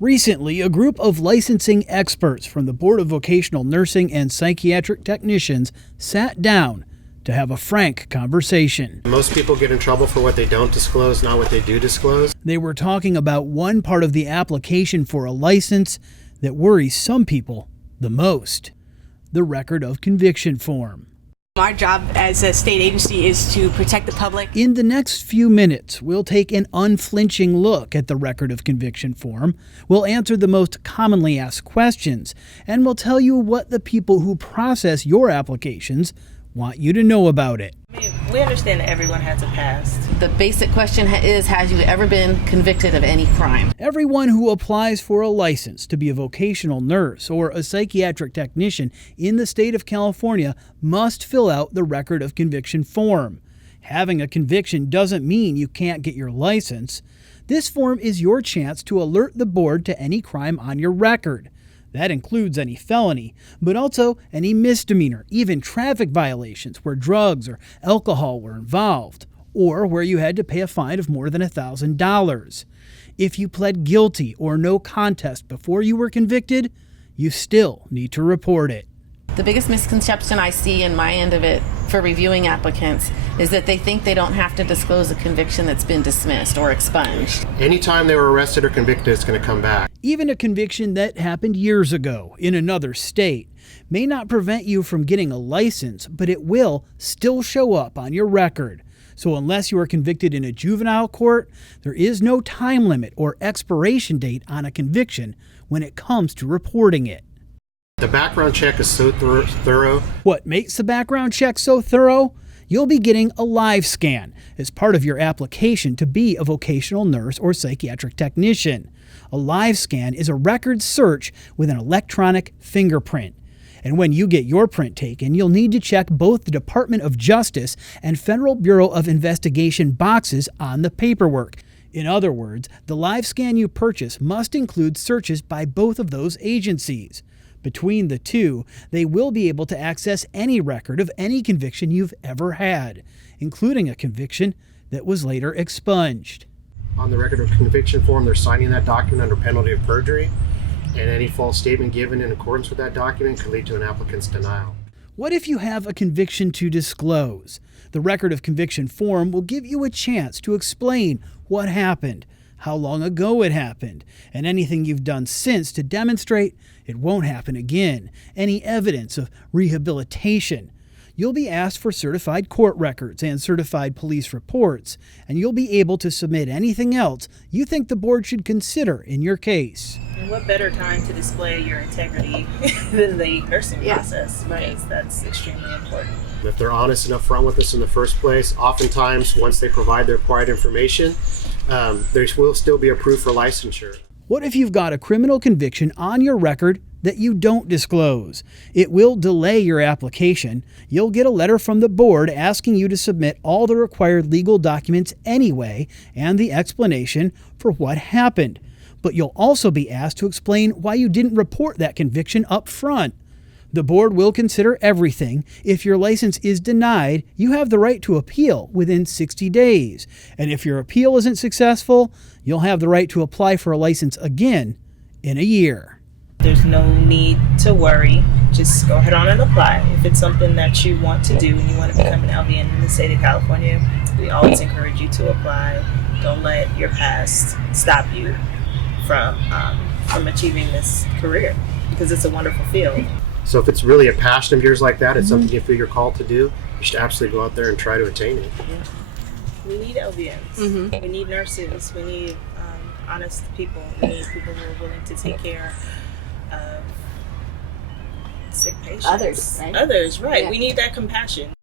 Recently, a group of licensing experts from the Board of Vocational Nursing and Psychiatric Technicians sat down to have a frank conversation. Most people get in trouble for what they don't disclose, not what they do disclose. They were talking about one part of the application for a license that worries some people the most: the record of conviction form. Our job as a state agency is to protect the public. In the next few minutes, we'll take an unflinching look at the record of conviction form. We'll answer the most commonly asked questions, and we'll tell you what the people who process your applications want you to know about it. We understand that everyone has a past. The basic question is, has you ever been convicted of any crime? Everyone who applies for a license to be a vocational nurse or a psychiatric technician in the state of California must fill out the record of conviction form. Having a conviction doesn't mean you can't get your license. This form is your chance to alert the board to any crime on your record. That includes any felony, but also any misdemeanor, even traffic violations where drugs or alcohol were involved, or where you had to pay a fine of more than $1,000. If you pled guilty or no contest before you were convicted, you still need to report it. The biggest misconception I see in my end of it for reviewing applicants is that they think they don't have to disclose a conviction that's been dismissed or expunged. Anytime they were arrested or convicted, it's going to come back. Even a conviction that happened years ago in another state may not prevent you from getting a license, but it will still show up on your record. So unless you are convicted in a juvenile court, there is no time limit or expiration date on a conviction when it comes to reporting it. The background check is so thorough. What makes the background check so thorough? You'll be getting a live scan as part of your application to be a vocational nurse or psychiatric technician. A live scan is a record search with an electronic fingerprint. And when you get your print taken, you'll need to check both the Department of Justice and Federal Bureau of Investigation boxes on the paperwork. In other words, the live scan you purchase must include searches by both of those agencies. Between the two, they will be able to access any record of any conviction you've ever had, including a conviction that was later expunged. On the record of conviction form, they're signing that document under penalty of perjury, and any false statement given in accordance with that document could lead to an applicant's denial. What if you have a conviction to disclose? The record of conviction form will give you a chance to explain what happened, how long ago it happened, and anything you've done since to demonstrate it won't happen again, any evidence of rehabilitation. You'll be asked for certified court records and certified police reports, and you'll be able to submit anything else you think the board should consider in your case. And what better time to display your integrity than the nursing process, because that's extremely important. If they're honest and upfront with us in the first place, oftentimes once they provide the required information, there will still be a proof for licensure. What if you've got a criminal conviction on your record that you don't disclose? It will delay your application. You'll get a letter from the board asking you to submit all the required legal documents anyway and the explanation for what happened. But you'll also be asked to explain why you didn't report that conviction up front. The board will consider everything. If your license is denied, you have the right to appeal within 60 days. And if your appeal isn't successful, you'll have the right to apply for a license again in a year. There's no need to worry. Just go ahead on and apply. If it's something that you want to do and you want to become an LVN in the state of California, we always encourage you to apply. Don't let your past stop you from achieving this career, because it's a wonderful field. So if it's really a passion of yours like that, it's something you feel you're called to do, you should absolutely go out there and try to attain it. Yeah. We need LVNs. We need nurses. We need honest people. We need people who are willing to take care of sick patients. Others, right? Others, right. Yeah. We need that compassion.